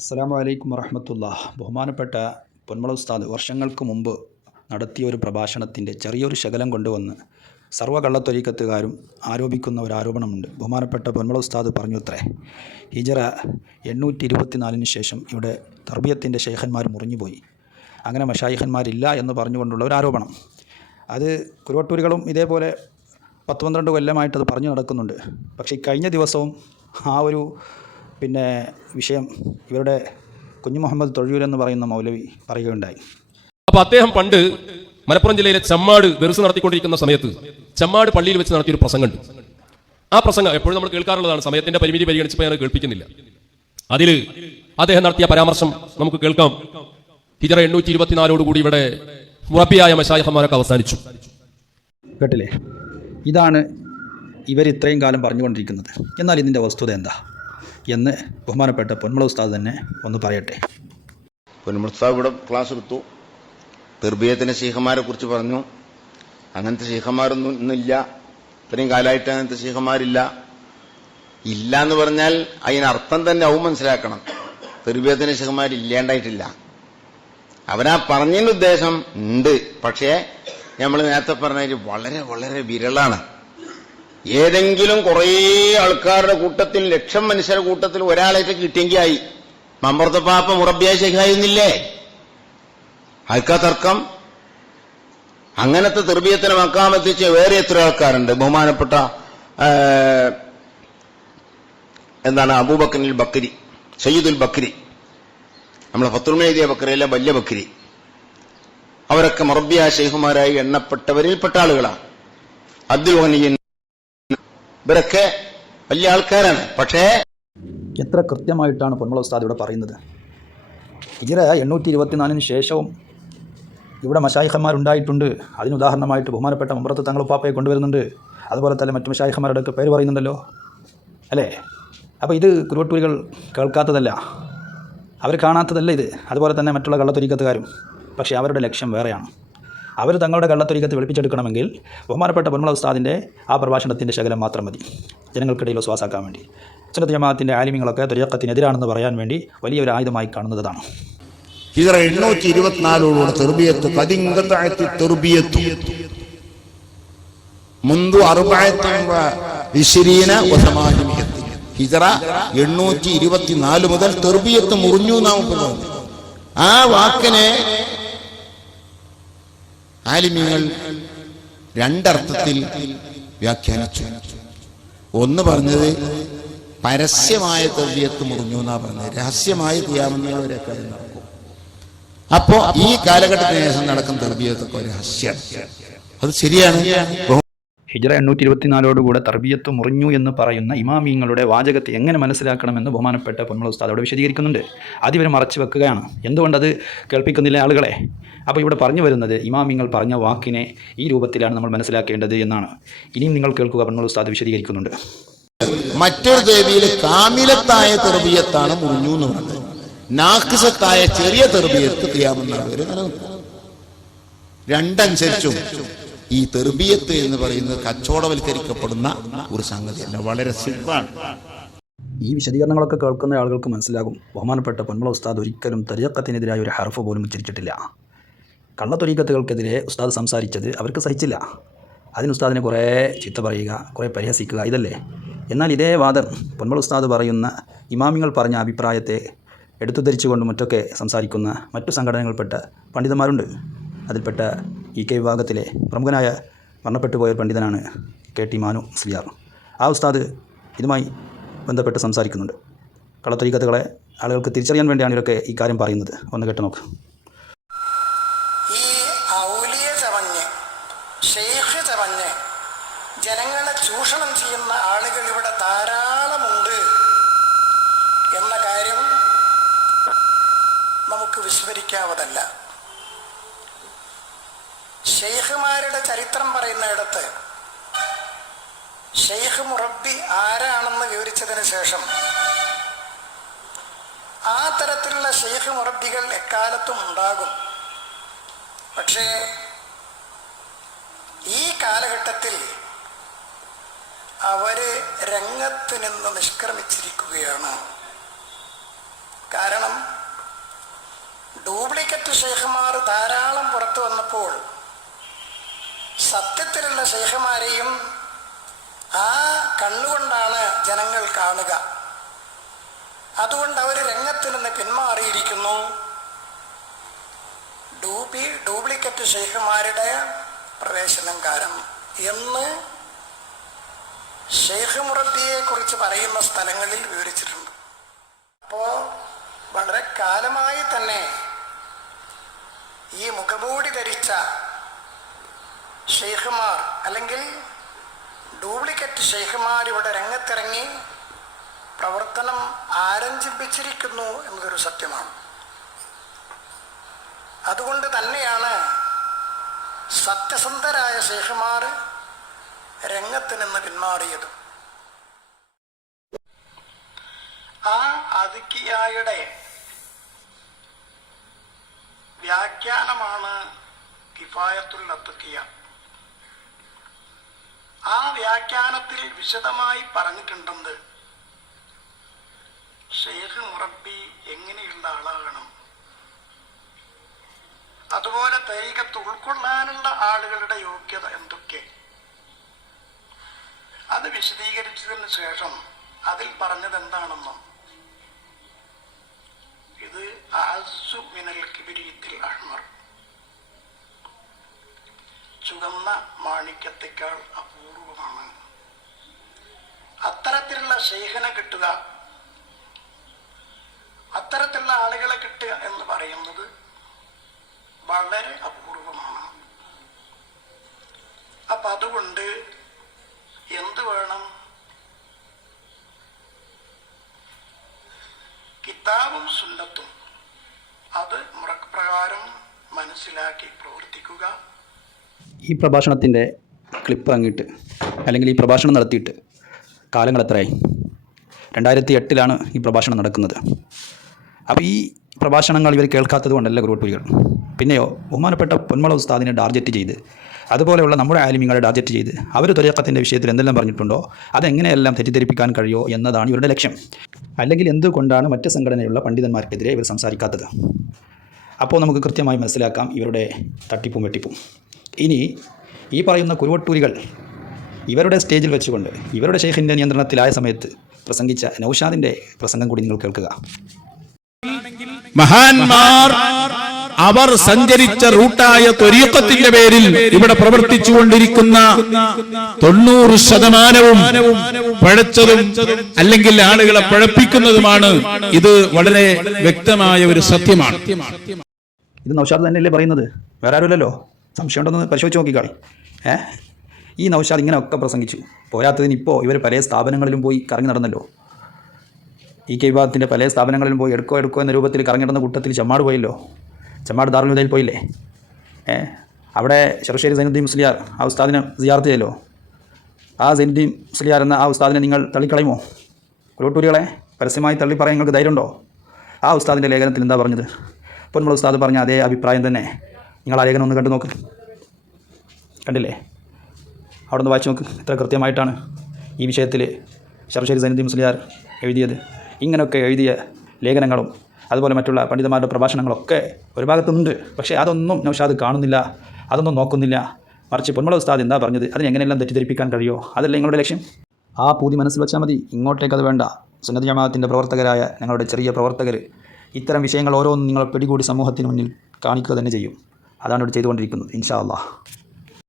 അസ്സാം വലൈക്കും വറഹമത്തുള്ള ബഹുമാനപ്പെട്ട പൊന്മള ഉസ്താദ് വർഷങ്ങൾക്ക് മുമ്പ് നടത്തിയ ഒരു പ്രഭാഷണത്തിന്റെ ചെറിയൊരു ശകലം കൊണ്ടുവന്ന് സർവകള്ളത്തൊരീക്കത്തുകാരും ആരോപിക്കുന്ന ഒരു ആരോപണമുണ്ട്. ബഹുമാനപ്പെട്ട പൊന്മള ഉസ്താദ് പറഞ്ഞു അത്രേ ഹിജറ എണ്ണൂറ്റി ഇരുപത്തിനാലിന് ശേഷം ഇവിടെ തർബിയത്തിന്റെ ശേഖന്മാർ മുറിഞ്ഞുപോയി. അങ്ങനെ മഷായിഖന്മാരില്ല എന്ന് പറഞ്ഞുകൊണ്ടുള്ള ഒരു ആരോപണം. അത് കുരുവട്ടൂരികളും ഇതേപോലെ പത്ത് പന്ത്രണ്ട് കൊല്ലമായിട്ട് അത് പറഞ്ഞു നടക്കുന്നുണ്ട്. പക്ഷേ കഴിഞ്ഞ ദിവസവും ആ ഒരു പിന്നെ വിഷയം ഇവരുടെ കുഞ്ഞു മുഹമ്മദ് തൊഴിയൂർ എന്ന് പറയുന്ന മൗലവി പറയുകയുണ്ടായി. അപ്പൊ അദ്ദേഹം പണ്ട് മലപ്പുറം ജില്ലയിലെ ചമ്മാട് ദർസ് നടത്തിക്കൊണ്ടിരിക്കുന്ന സമയത്ത് ചമ്മാട് പള്ളിയിൽ വെച്ച് നടത്തിയൊരു പ്രസംഗമുണ്ട്. ആ പ്രസംഗം എപ്പോഴും നമ്മൾ കേൾക്കാറുള്ളതാണ്. സമയത്തിന്റെ പരിമിതി പരിഗണിച്ചപ്പോൾ ഞാൻ കേൾപ്പിക്കുന്നില്ല. അതിൽ അദ്ദേഹം നടത്തിയ പരാമർശം നമുക്ക് കേൾക്കാം. ഹിജറ എണ്ണൂറ്റി ഇരുപത്തിനാലോടുകൂടി ഇവിടെ മുറബിയായ മഷായഹന്മാരൊക്കെ അവസാനിച്ചു. കേട്ടില്ലേ? ഇതാണ് ഇവർ ഇത്രയും കാലം പറഞ്ഞുകൊണ്ടിരിക്കുന്നത്. എന്നാൽ ഇതിന്റെ വസ്തുത എന്താ? എന്ന് ബഹുമാനപ്പെട്ട പൊന്മള ഉസ്താദ് തന്നെ ഒന്ന് പറയട്ടെ. പൊന്മള ഉസ്താദ് ഇവിടെ ക്ലാസ് എടുത്തു. തെർബീയത്തിന്റെ ശീഖമാരെ കുറിച്ച് പറഞ്ഞു. അങ്ങനത്തെ ശീഖമാരൊന്നും ഇന്നില്ല. ഇത്രയും കാലമായിട്ട് അങ്ങനത്തെ ശീഖമാരില്ല ഇല്ല എന്ന് പറഞ്ഞാൽ അതിനർത്ഥം തന്നെ അവൻ മനസ്സിലാക്കണം. തെർബിയത്തിന് ശീഖമാർ ഇല്ലാണ്ടായിട്ടില്ല. അവനാ പറഞ്ഞതിന്റെ ഉദ്ദേശം ഉണ്ട്. പക്ഷേ നമ്മൾ നേരത്തെ പറഞ്ഞ വളരെ വളരെ വിരളാണ്. ഏതെങ്കിലും കുറേ ആൾക്കാരുടെ കൂട്ടത്തിൽ ലക്ഷം മനുഷ്യരുടെ കൂട്ടത്തിൽ ഒരാളെയൊക്കെ കിട്ടിയെങ്കിൽ ആയി മമ്പർത്തപ്പാപ്പ പാപ്പ മുറബിയ ശേഖായിരുന്നില്ലേ ആർക്കാ തർക്കം. അങ്ങനത്തെ തെർബീയത്തിന് മക്കാമെത്തിച്ച വേറെ എത്ര ആൾക്കാരുണ്ട്? ബഹുമാനപ്പെട്ട എന്താണ് അബൂബക്കനിൽ ബക്രി സയ്യിദുൽ ബക്രി നമ്മളെ ഫത്തുൽമേദിയ ബക്കറിയിലെ വലിയ ബക്രി അവരൊക്കെ മറബിയ ഷെയ്ഖുമാരായി എണ്ണപ്പെട്ടവരിൽപ്പെട്ട ആളുകളാണ് അബ്ദുൽ ഇവരൊക്കെ വലിയ ആൾക്കാരാണ്. പക്ഷേ എത്ര കൃത്യമായിട്ടാണ് പൊന്മള ഉസ്താദ് ഇവിടെ പറയുന്നത്? ഇതിലെ എണ്ണൂറ്റി ഇരുപത്തിനാലിന് ശേഷവും ഇവിടെ മഷായിഹന്മാരുണ്ടായിട്ടുണ്ട് അതിന് ഉദാഹരണമായിട്ട് ബഹുമാനപ്പെട്ട മുമ്പറത്ത് തങ്ങൾ ഉപ്പാപ്പയെ കൊണ്ടുവരുന്നുണ്ട്. അതുപോലെ തന്നെ മറ്റു മഷായിഹന്മാരുടെ ഒക്കെ പേര് പറയുന്നുണ്ടല്ലോ. അല്ലേ? അപ്പോൾ ഇത് കുരുവട്ടൂരികൾ കേൾക്കാത്തതല്ല. അവർ കാണാത്തതല്ല ഇത്. അതുപോലെ തന്നെ മറ്റുള്ള കള്ളത്തൊരിക്കത്തുകാരും. പക്ഷേ അവരുടെ ലക്ഷ്യം വേറെയാണ്. അവർ തങ്ങളുടെ കള്ളത്തൊരിക്കത്ത് വെളുപ്പിച്ചെടുക്കണമെങ്കിൽ ബഹുമാനപ്പെട്ട പൊന്മള ഉസ്താദിന്റെ ആ പ്രഭാഷണത്തിന്റെ ശകലം മാത്രം മതി. ജനങ്ങൾക്കിടയിൽ ഉസ്വാസാക്കാൻ വേണ്ടി. സുന്നത്ത് ജമാഅത്തിന്റെ ആലിമ്യങ്ങളൊക്കെ തൊരിയക്കത്തിനെതിരാണെന്ന് പറയാൻ വേണ്ടി വലിയൊരു ആയുധമായി കാണുന്നതാണ്. മുതൽ ആ വാക്കിനെ ആലിമ്യങ്ങൾ രണ്ടർത്ഥത്തിൽ വ്യാഖ്യാനിച്ചു. ഒന്ന് പറഞ്ഞത് പരസ്യമായ തവ്യത്ത് മുറിഞ്ഞു എന്നാ പറഞ്ഞത്. രഹസ്യമായി ചെയ്യാമെന്നവരൊക്കെ അത് നടക്കും. അപ്പോ ഈ കാലഘട്ടത്തിന് ശേഷം നടക്കുന്ന തവ്യത്തൊക്കെ ഒരു രഹസ്യം അത് ശരിയാണ്. ഹിജറ എണ്ണൂറ്റി ഇരുപത്തിനാലോടുകൂടെ തർബിയത്ത് മുറിഞ്ഞു എന്ന് പറയുന്ന ഇമാമിയങ്ങളുടെ വാചകത്തെ എങ്ങനെ മനസ്സിലാക്കണമെന്ന് ബഹുമാനപ്പെട്ട പൊന്മള ഉസ്താദ് അവിടെ വിശദീകരിക്കുന്നുണ്ട്. അതിവർ മറച്ചു വെക്കുകയാണ്. എന്തുകൊണ്ടത് കേൾപ്പിക്കുന്നില്ല ആളുകളെ? അപ്പോൾ ഇവിടെ പറഞ്ഞു വരുന്നത് ഇമാമിങ്ങൾ പറഞ്ഞ വാക്കിനെ ഈ രൂപത്തിലാണ് നമ്മൾ മനസ്സിലാക്കേണ്ടത് എന്നാണ്. ഇനിയും നിങ്ങൾ കേൾക്കുക പൊന്മള ഉസ്താദ് വിശദീകരിക്കുന്നുണ്ട്. മറ്റൊരു ദേവിയിൽ കാമിലത്തായ തെർബിയത്താണ് മുറിഞ്ഞു എന്ന് പറഞ്ഞത് നാക്കിസത്തായ ചെറിയ തെർബിയത്ത് ചെയ്യാമെന്നാണ് അവർ നിലനിൽക്കുന്നത് രണ്ടനുസരിച്ചും ഈ തെർബിയത്ത് എന്ന് പറയുന്നത് കച്ചവടവൽക്കരിക്കപ്പെടുന്ന ഒരു സംഗതിയല്ല വളരെ സിമ്പിളാണ് ഈ വിശദീകരണങ്ങളൊക്കെ കേൾക്കുന്ന ആളുകൾക്ക് മനസ്സിലാകും. ബഹുമാനപ്പെട്ട പൊന്മള ഉസ്താദ് ഒരിക്കലും തരിയക്കത്തിനെതിരായ ഒരു ഹർഫ് പോലും ഉച്ചരിച്ചിട്ടില്ല. കള്ളത്തൊരീക്കത്തുകൾക്കെതിരെ ഉസ്താദ് സംസാരിച്ചത് അവർക്ക് സഹിച്ചില്ല. അതിന് ഉസ്താദിനെ കുറേ ചീത്ത പറയുക കുറേ പരിഹസിക്കുക ഇതല്ലേ? എന്നാൽ ഇതേ വാദം പൊന്മള ഉസ്താദ് പറയുന്ന ഇമാമിങ്ങൾ പറഞ്ഞ അഭിപ്രായത്തെ എടുത്തു ധരിച്ചുകൊണ്ട് മറ്റൊക്കെ സംസാരിക്കുന്ന മറ്റു സംഘടനകൾപ്പെട്ട പണ്ഡിതന്മാരുണ്ട്. അതിൽപ്പെട്ട ഇ കെ വിഭാഗത്തിലെ പ്രമുഖനായ മരണപ്പെട്ടു പോയ പണ്ഡിതനാണ് കെ ടി മാനു സ്ലിയാർ ആ ഉസ്താദ് ഇതുമായി ബന്ധപ്പെട്ട് സംസാരിക്കുന്നുണ്ട്. കള്ളത്തൊരീക്കത്തുകളെ ആളുകൾക്ക് തിരിച്ചറിയാൻ വേണ്ടിയാണ് ഇവരൊക്കെ ഈ കാര്യം പറയുന്നത്. ഒന്ന് കേട്ട് നോക്ക്. ഈ ജനങ്ങളെ ചൂഷണം ചെയ്യുന്ന ആളുകൾ ഇവിടെ ധാരാളമുണ്ട് എന്ന കാര്യം നമുക്ക് വിസ്മരിക്കാവതല്ല ഷെയ്ഖുമാരുടെ ചരിത്രം പറയുന്നിടത്ത് ഷെയ്ഖ് മുറബി ആരാണെന്ന് വിവരിച്ചതിന് ശേഷം ആ തരത്തിലുള്ള ഷെയ്ഖ് മുറബികൾ എക്കാലത്തും ഉണ്ടാകും. പക്ഷേ ഈ കാലഘട്ടത്തിൽ അവർ രംഗത്ത് നിന്ന് നിഷ്ക്രമിച്ചിരിക്കുകയാണ്. കാരണം ഡ്യൂപ്ലിക്കറ്റ് ഷെയ്ഖുമാർ ധാരാളം പുറത്തു വന്നപ്പോൾ സത്യത്തിലുള്ള ഷെയ്ഖുമാരെയും ആ കണ്ണുകൊണ്ടാണ് ജനങ്ങൾ കാണുക. അതുകൊണ്ട് അവർ രംഗത്ത് നിന്ന് പിന്മാറിയിരിക്കുന്നു. ഡൂബി ഡ്യൂപ്ലിക്കറ്റ് ഷെയ്ഖുമാരുടെ പ്രവേശനം കാരണം എന്ന് ഷെയ്ഖ് മുറബിയെ കുറിച്ച് പറയുന്ന സ്ഥലങ്ങളിൽ വിവരിച്ചിട്ടുണ്ട്. അപ്പോ വളരെ കാലമായി തന്നെ ഈ മുഖമൂടി ധരിച്ച ഷെയ്ഖുമാർ അല്ലെങ്കിൽ ഡ്യൂപ്ലിക്കറ്റ് ഷെയ്ഖുമാർ ഇവിടെ രംഗത്തിറങ്ങി പ്രവർത്തനം ആരംഭിച്ചിരിക്കുന്നു എന്നതൊരു സത്യമാണ്. അതുകൊണ്ട് തന്നെയാണ് സത്യസന്ധരായ ഷെയ്ഖുമാർ രംഗത്ത് നിന്ന് പിന്മാറിയത്. ആ അതിക്കിയായുടെ വ്യാഖ്യാനമാണ് കിഫായത്തുൽ അത്തുക്കിയ ആ വ്യാഖ്യാനത്തിൽ വിശദമായി പറഞ്ഞിട്ടുണ്ടെന്ന് ഷെയ്ഖ് മുറബി എങ്ങനെയുള്ള ആളാകണം? അതുപോലെ തൈകത്ത് ഉൾക്കൊള്ളാനുള്ള ആളുകളുടെ യോഗ്യത എന്തൊക്കെ? അത് വിശദീകരിച്ചതിന് ശേഷം അതിൽ പറഞ്ഞത് എന്താണെന്നും. ഇത് ആസു മിനൽ കിബിരീത്തിൽ അഹ്മർ. ചുവന്ന മാണിക്യത്തെക്കാൾ അപൂർവമാണ്. അത്തരത്തിലുള്ള ശേഖന കിട്ടുക അത്തരത്തിലുള്ള ആളുകളെ കിട്ടുക എന്ന് പറയുന്നത് വളരെ അപൂർവമാണ്. അപ്പൊ അതുകൊണ്ട് എന്ത് വേണം? കിതാബും സുന്നത്തും. അത് മുറപ്രകാരം മനസ്സിലാക്കി പ്രവർത്തിക്കുക. ഈ പ്രഭാഷണത്തിന്റെ ക്ലിപ്പ് അങ്ങിട്ട് അല്ലെങ്കിൽ ഈ പ്രഭാഷണം നടത്തിയിട്ട് കാലങ്ങൾ എത്രയായി? രണ്ടായിരത്തി എട്ടിലാണ് ഈ പ്രഭാഷണം നടക്കുന്നത്. അപ്പോൾ ഈ പ്രഭാഷണങ്ങൾ ഇവർ കേൾക്കാത്തത് കൊണ്ടല്ല ഗ്രൂപ്പുകൾ പിന്നെയോ ബഹുമാനപ്പെട്ട പൊന്മള ഉസ്താദിനെ ടാർജറ്റ് ചെയ്ത് അതുപോലെയുള്ള നമ്മുടെ ആലിമ്യങ്ങളെ ടാർജറ്റ് ചെയ്ത് അവർ തുരക്കത്തിന്റെ വിഷയത്തിൽ എന്തെല്ലാം പറഞ്ഞിട്ടുണ്ടോ അതെങ്ങനെയെല്ലാം തെറ്റിദ്ധരിപ്പിക്കാൻ കഴിയോ എന്നതാണ് ഇവരുടെ ലക്ഷ്യം. അല്ലെങ്കിൽ എന്തുകൊണ്ടാണ് മറ്റ് സംഘടനയുള്ള പണ്ഡിതന്മാർക്കെതിരെ ഇവർ സംസാരിക്കാത്തത്? അപ്പോൾ നമുക്ക് കൃത്യമായി മനസ്സിലാക്കാം ഇവരുടെ തട്ടിപ്പും വെട്ടിപ്പും. ഇനി ഈ പറയുന്ന കുരുവട്ടൂരികൾ ഇവരുടെ സ്റ്റേജിൽ വെച്ചുകൊണ്ട് ഇവരുടെ ഷെയ്ഖിന്റെ നിയന്ത്രണത്തിലായ സമയത്ത് പ്രസംഗിച്ച നൗഷാദിന്റെ പ്രസംഗം കൂടി നിങ്ങൾ കേൾക്കുക. മഹാന്മാർ അവർ സഞ്ചരിച്ച റൂട്ടായ ത്വരീക്കത്തിന്റെ പേരിൽ ഇവിടെ പ്രവർത്തിച്ചു കൊണ്ടിരിക്കുന്ന തൊണ്ണൂറ് ശതമാനവും പഴച്ചതും അല്ലെങ്കിൽ ആളുകളെ പഴപ്പിക്കുന്നതുമാണ് ഇത് വളരെ വ്യക്തമായ ഒരു സത്യമാണ്. ഇത് നൗഷാദ് തന്നെയല്ലേ പറയുന്നത്? വേറെ ആരുമില്ലല്ലോ? സംശയം ഉണ്ടെന്ന് പരിശോധിച്ച് നോക്കിക്കാളി ഏ? ഈ നൗഷാദ് ഇങ്ങനെയൊക്കെ പ്രസംഗിച്ചു. പോരാത്തതിന് ഇപ്പോൾ ഇവർ പല സ്ഥാപനങ്ങളിലും പോയി കറങ്ങി നടന്നല്ലോ. ഈ കെ വിഭാഗത്തിന്റെ പല സ്ഥാപനങ്ങളിലും പോയി എടുക്കോ എടുക്കോ എന്ന രൂപത്തിൽ കറങ്ങി നടന്ന കൂട്ടത്തിൽ ചെമ്മാട് പോയല്ലോ. ചെമ്മാട് ദാറുലുദയിൽ പോയില്ലേ? ഏ? അവിടെ ചെറുശ്ശേരി സൈനുദ്ദീൻ മുസ്ലിയാർ ആ ഉസ്താദിനെ സിയാർത്ത് ചെയ്യല്ലോ. ആ സൈനുദ്ദീൻ മുസ്ലിയാർ എന്ന ആ ഉസ്താദിനെ നിങ്ങൾ തള്ളിക്കളയുമോ? കുലോട്ടൂരികളെ പരസ്യമായി തള്ളി പറയാൻ നിങ്ങൾക്ക് ധൈര്യമുണ്ടോ? ആ ഉസ്താദിന്റെ ലേഖനത്തിൽ എന്താ പറഞ്ഞത്? പൊന്മുള ഉസ്താദ് പറഞ്ഞ അതേ അഭിപ്രായം തന്നെ. നിങ്ങൾ ആ ലേഖനം ഒന്ന് കണ്ടു നോക്ക്. കണ്ടില്ലേ? അവിടെ നിന്ന് വായിച്ചു നോക്ക്. ഇത്ര കൃത്യമായിട്ടാണ് ഈ വിഷയത്തിൽ ശർശരി സൈനുദ്ദീൻ മുസ്ലിയാർ എഴുതിയത്. ഇങ്ങനെയൊക്കെ എഴുതിയ ലേഖനങ്ങളും അതുപോലെ മറ്റുള്ള പണ്ഡിതന്മാരുടെ പ്രഭാഷണങ്ങളൊക്കെ ഒരു ഭാഗത്തുണ്ട്. പക്ഷേ അതൊന്നും നൗഷാദ് കാണുന്നില്ല. അതൊന്നും നോക്കുന്നില്ല. മറിച്ച് പൊന്മുള ഉസ്താദ് എന്താ പറഞ്ഞത്? അതിനെ എങ്ങനെയെല്ലാം തെറ്റിദ്ധരിപ്പിക്കാൻ കഴിയുമോ? അതല്ല നിങ്ങളുടെ ലക്ഷ്യം? ആ പൂതി മനസ്സിൽ വെച്ചാൽ മതി. ഇങ്ങോട്ടേക്ക് അത് വേണ്ട. സുന്നതി ജമാഅത്തിന്റെ പ്രവർത്തകരായ ഞങ്ങളുടെ ചെറിയ പ്രവർത്തകർ ഇത്തരം വിഷയങ്ങൾ ഓരോന്നും നിങ്ങൾ പിടികൂടി സമൂഹത്തിന് മുന്നിൽ കാണിക്കുക തന്നെ ചെയ്യും. അതാണ് ഇവിടെ ചെയ്തുകൊണ്ടിരിക്കുന്നത് ഇൻഷാ അള്ളാഹ്